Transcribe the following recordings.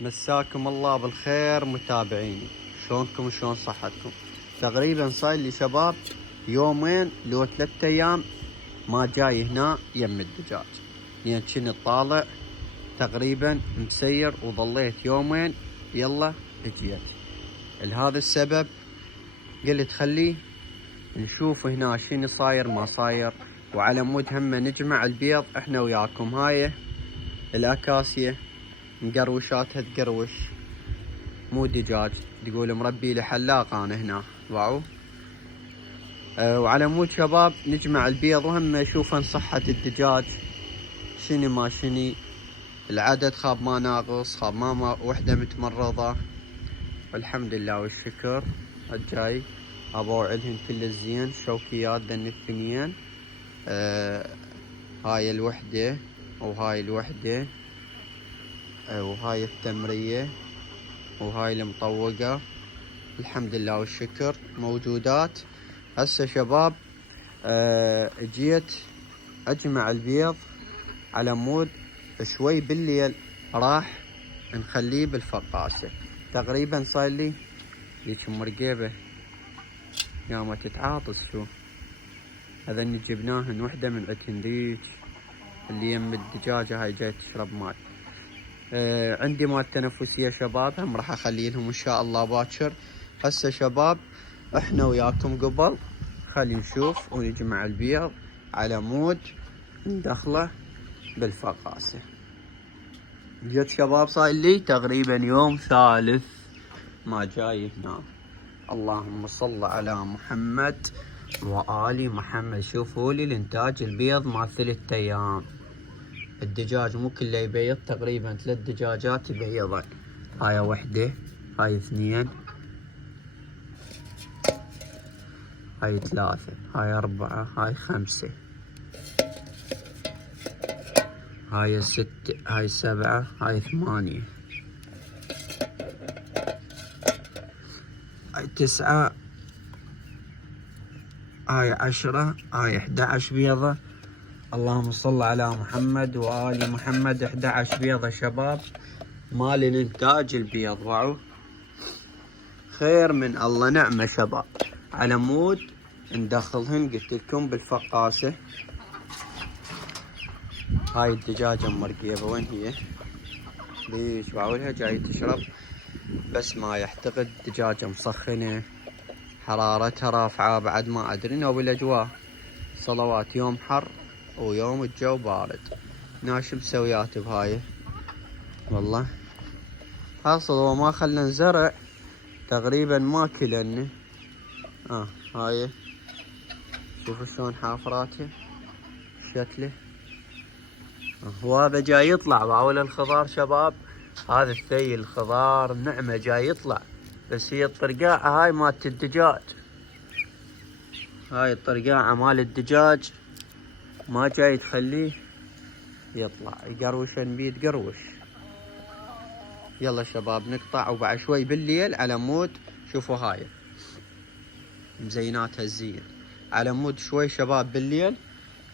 مساكم الله بالخير متابعيني، شلونكم وشلون صحتكم؟ تقريبا صاير لي شباب يومين لو 3 ايام ما جاي هنا يم الدجاج، لان كنت طالع تقريبا مسير وظليت يومين يلا اجيت. لهذا السبب قلت خلي نشوف هنا شنو صاير ما صاير، وعلى مود هم نجمع البيض احنا وياكم. هاي الاكاسية مقروشاتها تقروش، مو دجاج، تقول مربي لحلاق انا هنا واو. وعلى مود شباب نجمع البيض وهم نشوف عن صحة الدجاج شنو ما شنو، العدد خاب ما ناقص، خاب ما وحدة متمرضة، والحمد لله والشكر. الجاي ابوعدهن كل الزين، شوكيات ذن الثنين. هاي الوحدة وهاي الوحدة وهاي التمرية وهاي المطوقة، الحمد لله والشكر موجودات. هسه شباب جيت اجمع البيض على مود شوي بالليل راح نخليه بالفقاسة. تقريبا صار لي ذيك مرقيبة يا ما تتعاطس. شو هذني جبناهن وحدة من عندهن ذيك اللي يم الدجاجة هاي جاي تشرب ماي. عندي مال تنفسية شباب هم راح اخلي لهم ان شاء الله باكر. هسه شباب احنا وياكم قبل خلي نشوف ونجمع البيض على مود ندخله بالفقاسة. جيت شباب صار لي تقريبا يوم ثالث ما جاي هنا. اللهم صل على محمد وآل محمد. شوفوا لي الانتاج البيض مع 3 ايام. الدجاج مو كله يبيض، تقريبا 3 دجاجات يبيضن. هاي وحدة، هاي 2، هاي 3، هاي 4، هاي 5، هاي 6، هاي 7، هاي 8، هاي 9، هاي 10، هاي 11 بيضة. اللهم صل على محمد وآل محمد. 11 بيضة شباب مال الانتاج البيض. واو خير من الله، نعمة شباب. على مود ندخلهن قلت لكم بالفقاسة. هاي الدجاجة مرقيبة وين هي؟ ليش بعولها جاي تشرب بس ما يحتقد. دجاجة مسخنة حرارتها رافعة بعد ما ادري نوب الاجواء، صلوات يوم حر ويوم الجو بارد. ناشم سويات بهاي والله. حاصل وما خلنا نزرع تقريبا ما كلنا. هاي شوفوا شلون حافراته شكله. وهذا جاي يطلع باول الخضار شباب. هذا الثي الخضار نعمة جاي يطلع، بس هي الطرقاعة هاي مالت الدجاج. هاي الطرقاعة مال الدجاج ما جاي تخليه يطلع، يقروشن بيد قروش. يلا شباب نقطع وبعد شوي بالليل على مود. شوفوا هاي مزيناتها الزين على مود شوي شباب بالليل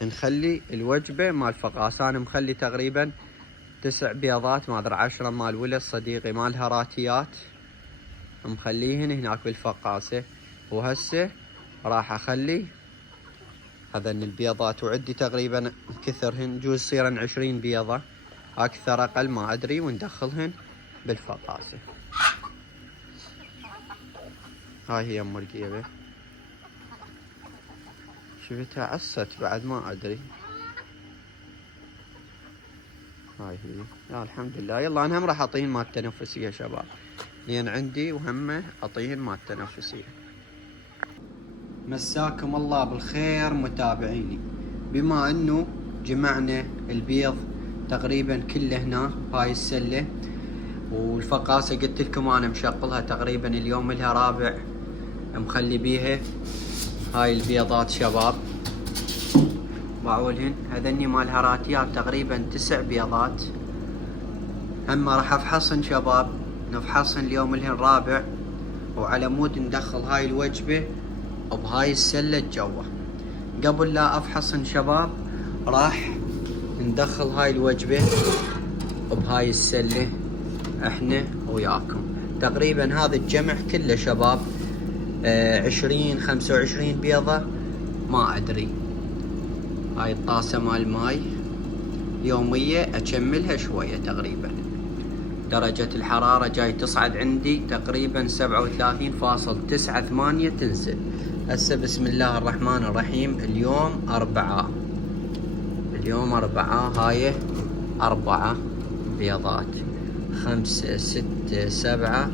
نخلي الوجبة مال فقاسان. مخلي تقريبا 9 بيضات ما ادري 10 مال ولد صديقي مال هراتيات، مخليهن هناك بالفقاسة. وهسه راح اخلي هذن البيضات، وعندي تقريبا كثرهن جوز يصيرن 20 بيضة اكثر اقل ما ادري، وندخلهن بالفقاسة. هاي هي مرقيبة شفتها عست بعد ما ادري. هاي هي لا الحمد لله. يلا انا هم راح اعطيهن مال التنفسية شباب، لان عندي وهم اعطيهن مال التنفسية. مساكم الله بالخير متابعيني. بما انه جمعنا البيض تقريبا كله هنا هاي السلة، والفقاسة قلت لكم انا مشغلها تقريبا اليوم لها رابع مخلي بيها هاي البيضات شباب. باعولهن هذني مال هراتيات تقريبا 9 بيضات. هم راح افحصن شباب، نفحصن اليوم لهن رابع، وعلى مود ندخل هاي الوجبة بهاي السلة الجوة. قبل لا افحصن شباب راح ندخل هاي الوجبة بهاي السلة احنا وياكم. تقريبا هذا الجمع كله شباب 20 25 بيضة ما ادري. هاي الطاسة مال ماي يومية اكملها شوية تقريبا. درجة الحرارة جاي تصعد عندي تقريبا 37.98 تنزل. هسه بسم الله الرحمن الرحيم. اليوم 4 هاي 4 بيضات 5 6 7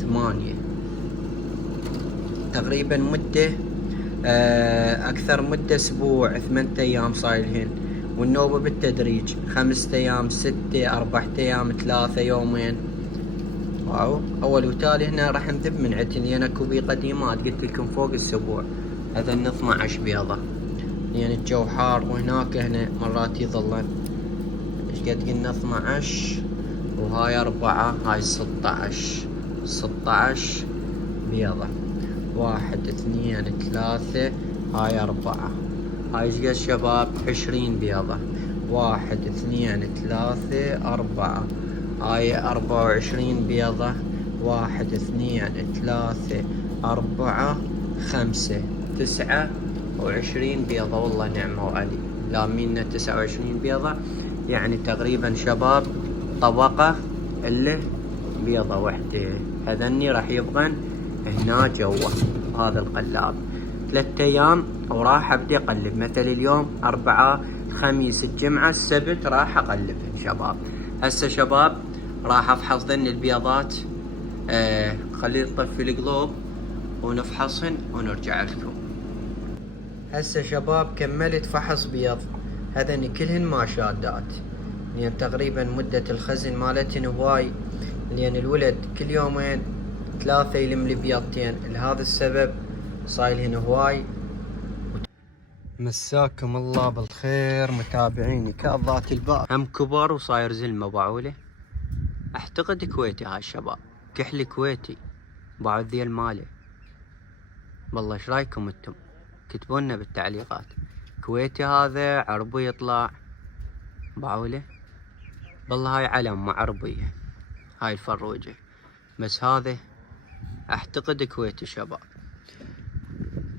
8 تقريبا مدة اكثر مدة اسبوع 8 ايام صايرين، والنوبة بالتدريج 5 ايام 6 4 ايام 3 يومين. واو. اول وتالي هنا راح نذب من عتن لان اكو بي قديمات قلت لكم فوق الاسبوع. هذا 12 بيضة لان الجو حار، وهناك هنا مرات يظلن ايش قد قلنا 12 وهاي 4 هاي 16 بيضة. 1 2 3 هاي 4 هاي ايش قد شباب 20 بيضة. 1 2 3 4 هاي 24 بيضة. 1 2 3 4 5 29 بيضة. والله نعمة وعلي لامينا 29 بيضة، يعني تقريبا شباب طبقة الا بيضة وحدة. هذني راح يبغن هنا جوا هذا القلاب 3 ايام وراح ابدي اقلب. مثل اليوم 4 الخميس الجمعة السبت راح اقلبهن شباب. هسه شباب راح افحص ذن البيضات. خلي نطفي القلوب ونفحصهن ونرجع لكم. هسه شباب كملت فحص بيض. هذني كلهن ما شادات، لان تقريبا مدة الخزن مالتهن هواي، لان الولد كل يومين 3 يلم لي بيضتين. لهذا السبب صايلهن هواي. مساكم الله بالخير متابعيني. كاظات الباب هم كبار وصاير زلمة باعوله. اعتقد كويتي هاي الشباب، كحلي كويتي باعوا الذيل ماله. والله ايش رايكم انتم؟ كتبوا لنا بالتعليقات. كويتي هذا عربي يطلع باعوله. والله هاي علم مع عربية هاي الفروجة، بس هذا اعتقد كويتي شباب.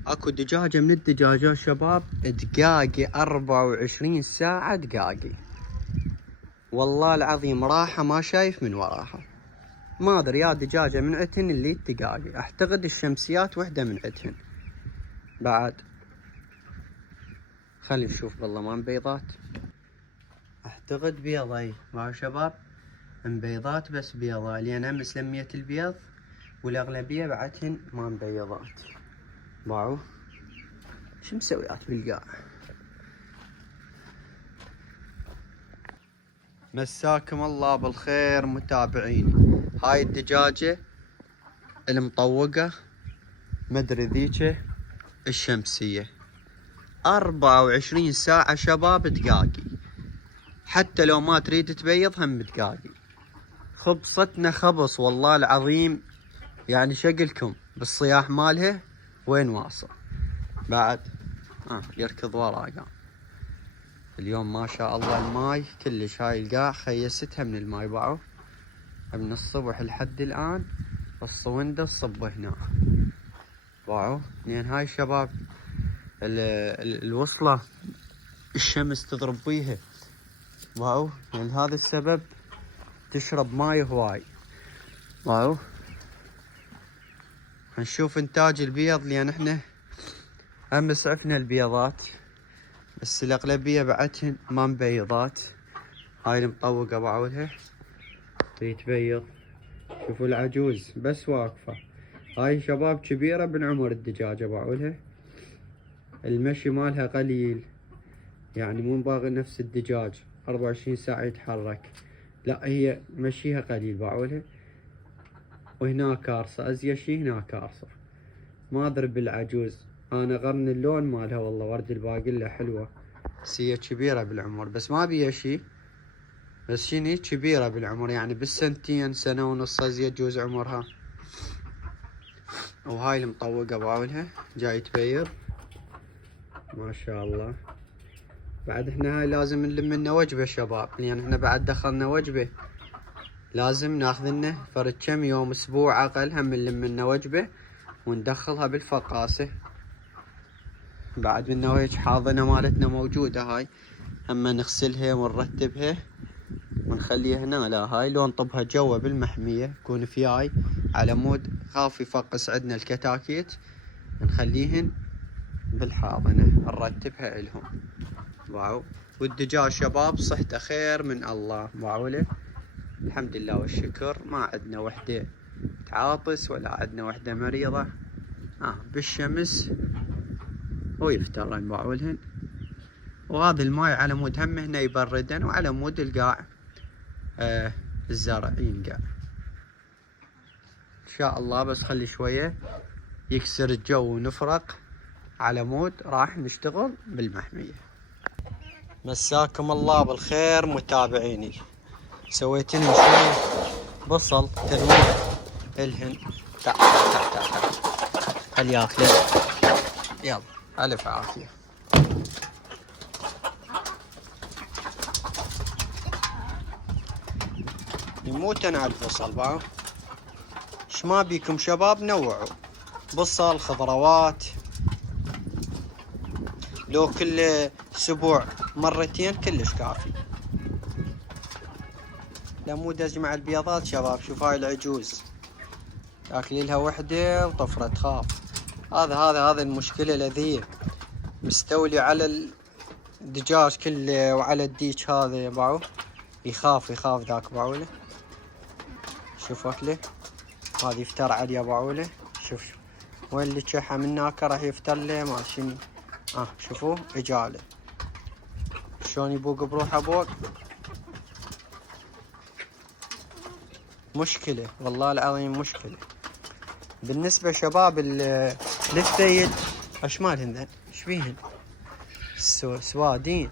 اكو دجاجة من الدجاجات شباب دقاقي 24 ساعة دقاقي. والله العظيم راحة ما شايف من وراها. ما ادري يا دجاجة من عتهن اللي دقاقي. اعتقد الشمسيات وحدة من عتهن بعد. خلي نشوف والله ما بيضات. اعتقد بيضة مع شباب مبيضات، بس بيضة لان امس لميت البيض والاغلبية بعدهن ما مبيضات. باعوا شو مسويات بالقاع. مساكم الله بالخير متابعيني. هاي الدجاجة المطوقة مدري ذيك الشمسية 24 ساعة شباب دقاقي. حتى لو ما تريد تبيض هم دقاقي. خبصتنا خبص والله العظيم، يعني شقلكم بالصياح مالها وين واصل. بعد يركض وراي. اليوم ما شاء الله الماي كلش. هاي القاع خيستها من الماي باعوا من الصبح لحد الان. الصوندة الصبة هنا باعوا. لان هاي الشباب الوصلة الشمس تضرب بيها باعوا. يعني هذا السبب تشرب ماي هواي باعوا. هنشوف انتاج البيض، لان احنا امس عفنا البيضات بس الاغلبية بعدهن ما مبيضات. هاي المطوقة باعولها تبيض. شوفوا العجوز بس واقفة. هاي شباب كبيرة بالعمر الدجاجة باعولها. المشي مالها قليل، يعني مو باغي نفس الدجاج 24 ساعة يتحرك، لا هي مشيها قليل باعولها. وهنا كارصة ازيا شي هنا كارصة. ما ادري بالعجوز انا غرن اللون مالها والله ورد الباقلة حلوة، بس هي كبيرة بالعمر بس ما بيها شي. بس شني كبيرة بالعمر، يعني بالسنتين سنة ونص ازيا جوز عمرها. وهاي المطوقة باعولها جاي تبيض ما شاء الله. بعد احنا هاي لازم نلم لنا وجبة شباب، لان احنا بعد دخلنا وجبة لازم ناخذ لنا فرد كم يوم اسبوع اقل هم نلم لنا وجبه وندخلها بالفقاسه. بعد منه هيك حاضنه مالتنا موجوده هاي، هم نغسلها ونرتبها ونخليها هنا. لا هاي لو نطبها جوا بالمحميه يكون فياي على مود خاف يفقس عندنا الكتاكيت، نخليهن بالحاضنه نرتبها الهم. واو. والدجاج شباب صحته خير من الله معوله، الحمد لله والشكر. ما عندنا وحده تعاطس ولا عندنا وحده مريضه. بالشمس ويفترن معولهن. وهذا الماي على مود هم هنا يبردن وعلى مود القاع الزرع ينقع ان شاء الله. بس خلي شويه يكسر الجو ونفرق على مود راح نشتغل بالمحميه. مساكم الله بالخير متابعيني. سويت لهم شويه بصل تلوين الهن. تعال تعال تعال خلي ياكله. يلا الف عافيه. يموت انا على البصل بعد. ايش ما بيكم شباب نوعوا بصل خضروات، لو كل اسبوع مرتين كلش كافي. لا مو دز مع البيضات شباب. شوف هاي العجوز تاكلي لها وحده وطفره تخاف. هذا المشكله الذي مستولي على الدجاج كله وعلى الديك هذا باعو. يخاف ذاك باعوله. شوف اكله هذا يفتر عليه باعوله. شوف وين اللي تشحى من هناك راح يفتر له ما شنو. شوفوا اجاله شلون يبوق بروحه بوق. مشكله والله العظيم مشكله. بالنسبه شباب للثيل ايش مالهن ذن؟ ايش بيهن؟ سوادين.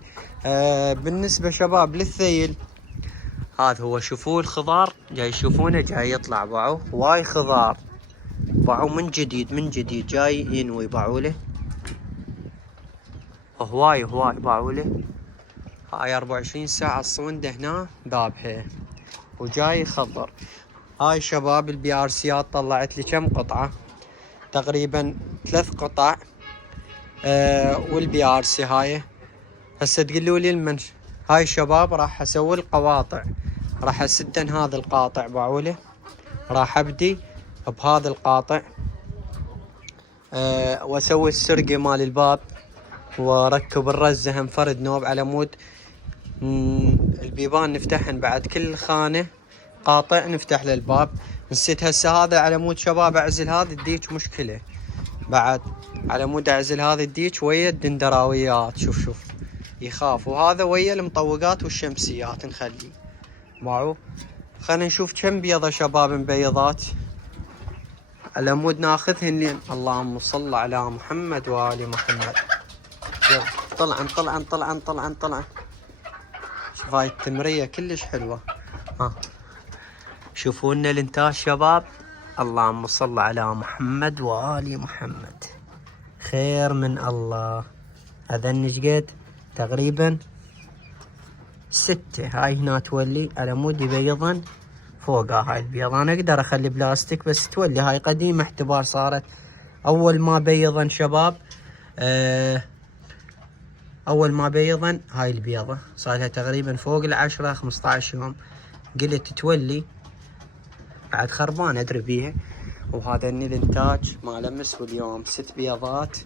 بالنسبه شباب للثيل هذا هو. شوفوا الخضار جاي يشوفونه جاي يطلع باعو. هواي خضار باعو من جديد جاي ينوي باعوله. هواي باعوله. هاي 24 ساعة الصونده هنا ذابحه وجاي يخضر. هاي شباب البي ار سيات طلعت لي كم قطعة؟ تقريبا 3 قطع. والبي ار سي هاي هسه تقولوا لي هاي شباب راح اسوي القواطع. راح اسدن هذا القاطع باعوله. راح ابدي بهذا القاطع واسوي السرقة مال الباب واركب الرزة هم فرد نوب على مود البيبان نفتحن بعد كل خانة قاطع نفتح للباب. نسيت هسه هذا على مود شباب اعزل هذا الديك مشكلة بعد. على مود اعزل هذا الديك ويا الدندراويات. شوف يخاف. وهذا ويا المطوقات والشمسيات نخليه معو. خلينا نشوف كم بيضة شباب مبيضات على مود ناخذهن لين. اللهم صل على محمد وآل محمد. يلا طلعن. شوف هاي التمرية كلش حلوة. شوفوا لنا الانتاج شباب. اللهم صل على محمد وآل محمد. خير من الله. هذا النشقد تقريبا 6. هاي هنا تولي على مود يبيضن فوقها. هاي البيضة انا اقدر اخلي بلاستيك بس تولي. هاي قديمة احتبار صارت. اول ما بيضن شباب اول ما بيضن هاي البيضة صارتها تقريبا فوق 10-15 يوم. قلت تولي بعد خربان ادري بيها. وهذا اني الانتاج ما لمس. واليوم 6 بيضات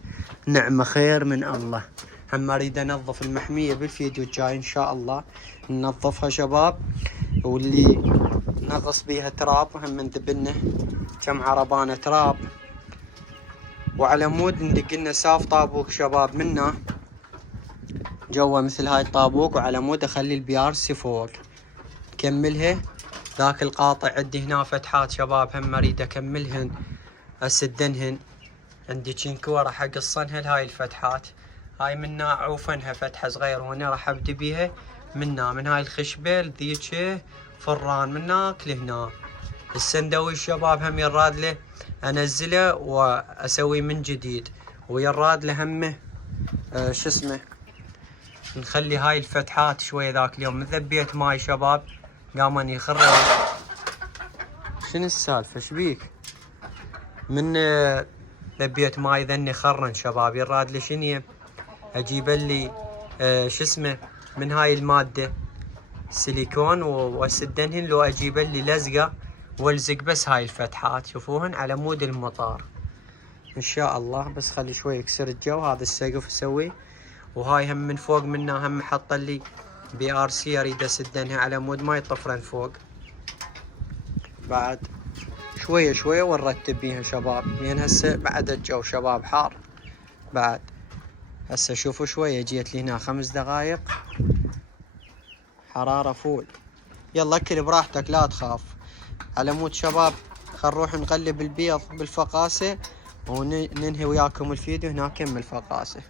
نعمة خير من الله. هم اريد انظف المحمية بالفيديو الجاي ان شاء الله ننظفها شباب. واللي نقص بيها تراب هم ندبلنا كم عربانة تراب. وعلى مود ندق لنا ساف طابوق شباب منا جوا مثل هاي الطابوق. وعلى مود اخلي البي ار سي فوق كملها. ذاك القاطع عندي هنا فتحات شباب هم اريد اكملهن اسدنهن. عندي شنكوة راح اقصنها لهاي الفتحات. هاي منا عوفنها فتحة صغيرة وهنا راح ابدي بيها من هاي الخشبة لذيك فران من هناك لهنا. السندويش شباب هم يراد له انزله واسوي من جديد. ويراد له همه شو اسمه نخلي هاي الفتحات شوية. ذاك اليوم مذبيت ماي شباب قام اني شنو السالفة شبيك؟ من لبيت ماي ذني خرن شباب، يراد لي شنية اجيب لي شو اسمه من هاي المادة سيليكون واسدنهن، لو اجيب لي لزقة والزق بس هاي الفتحات شوفوهن على مود المطار ان شاء الله. بس خلي شوي يكسر الجو. هذا السقف اسويه، وهاي هم من فوق منها هم حط لي BRC اريد اسدنها على مود ما يطفرن فوق. بعد شوية شوية ونرتب بيها شباب، لان هسه بعد الجو شباب حار. بعد هسه شوفوا شوية جيت لي هنا 5 دقايق حرارة فول. يلا اكل براحتك لا تخاف. على مود شباب خل نروح نقلب البيض بالفقاسة وننهي وياكم الفيديو هناك يم الفقاسة.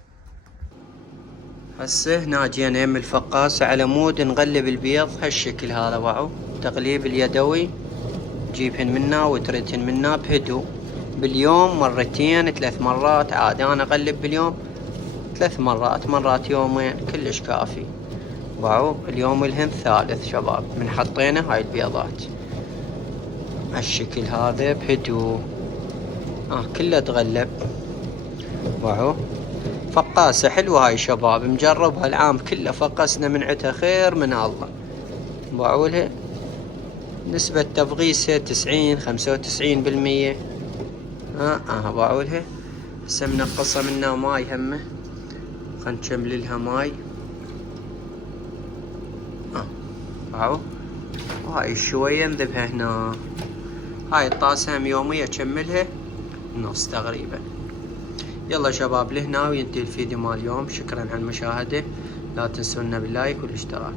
هسه هنا جينا يم الفقاسة على مود نقلب البيض هالشكل هذا. وعو تقليب اليدوي، جيبهن منا وتردهن منا بهدوء. باليوم 2 3 مرات عادي، انا اقلب باليوم 3 مرات، مرات يومين كلش كافي. وعو اليوم الهن 3 شباب من حطينا هاي البيضات هالشكل هذا بهدوء. كله تغلب. وعو فقاسة حلوة هاي شباب، مجربها العام كله فقسنا من عتها خير من الله. وعولها نسبة تفغيسها 90-95%. وعولها هسه منقصة منا ماي همه، خل نكمل لها ماي. وعو وهاي شوية نذبها هنا. هاي الطاسة هم يومية اكملها نص تقريبا. يلا شباب لهنا وينتهي الفيديو مال اليوم. شكرا على المشاهدة، لا تنسونا باللايك والاشتراك.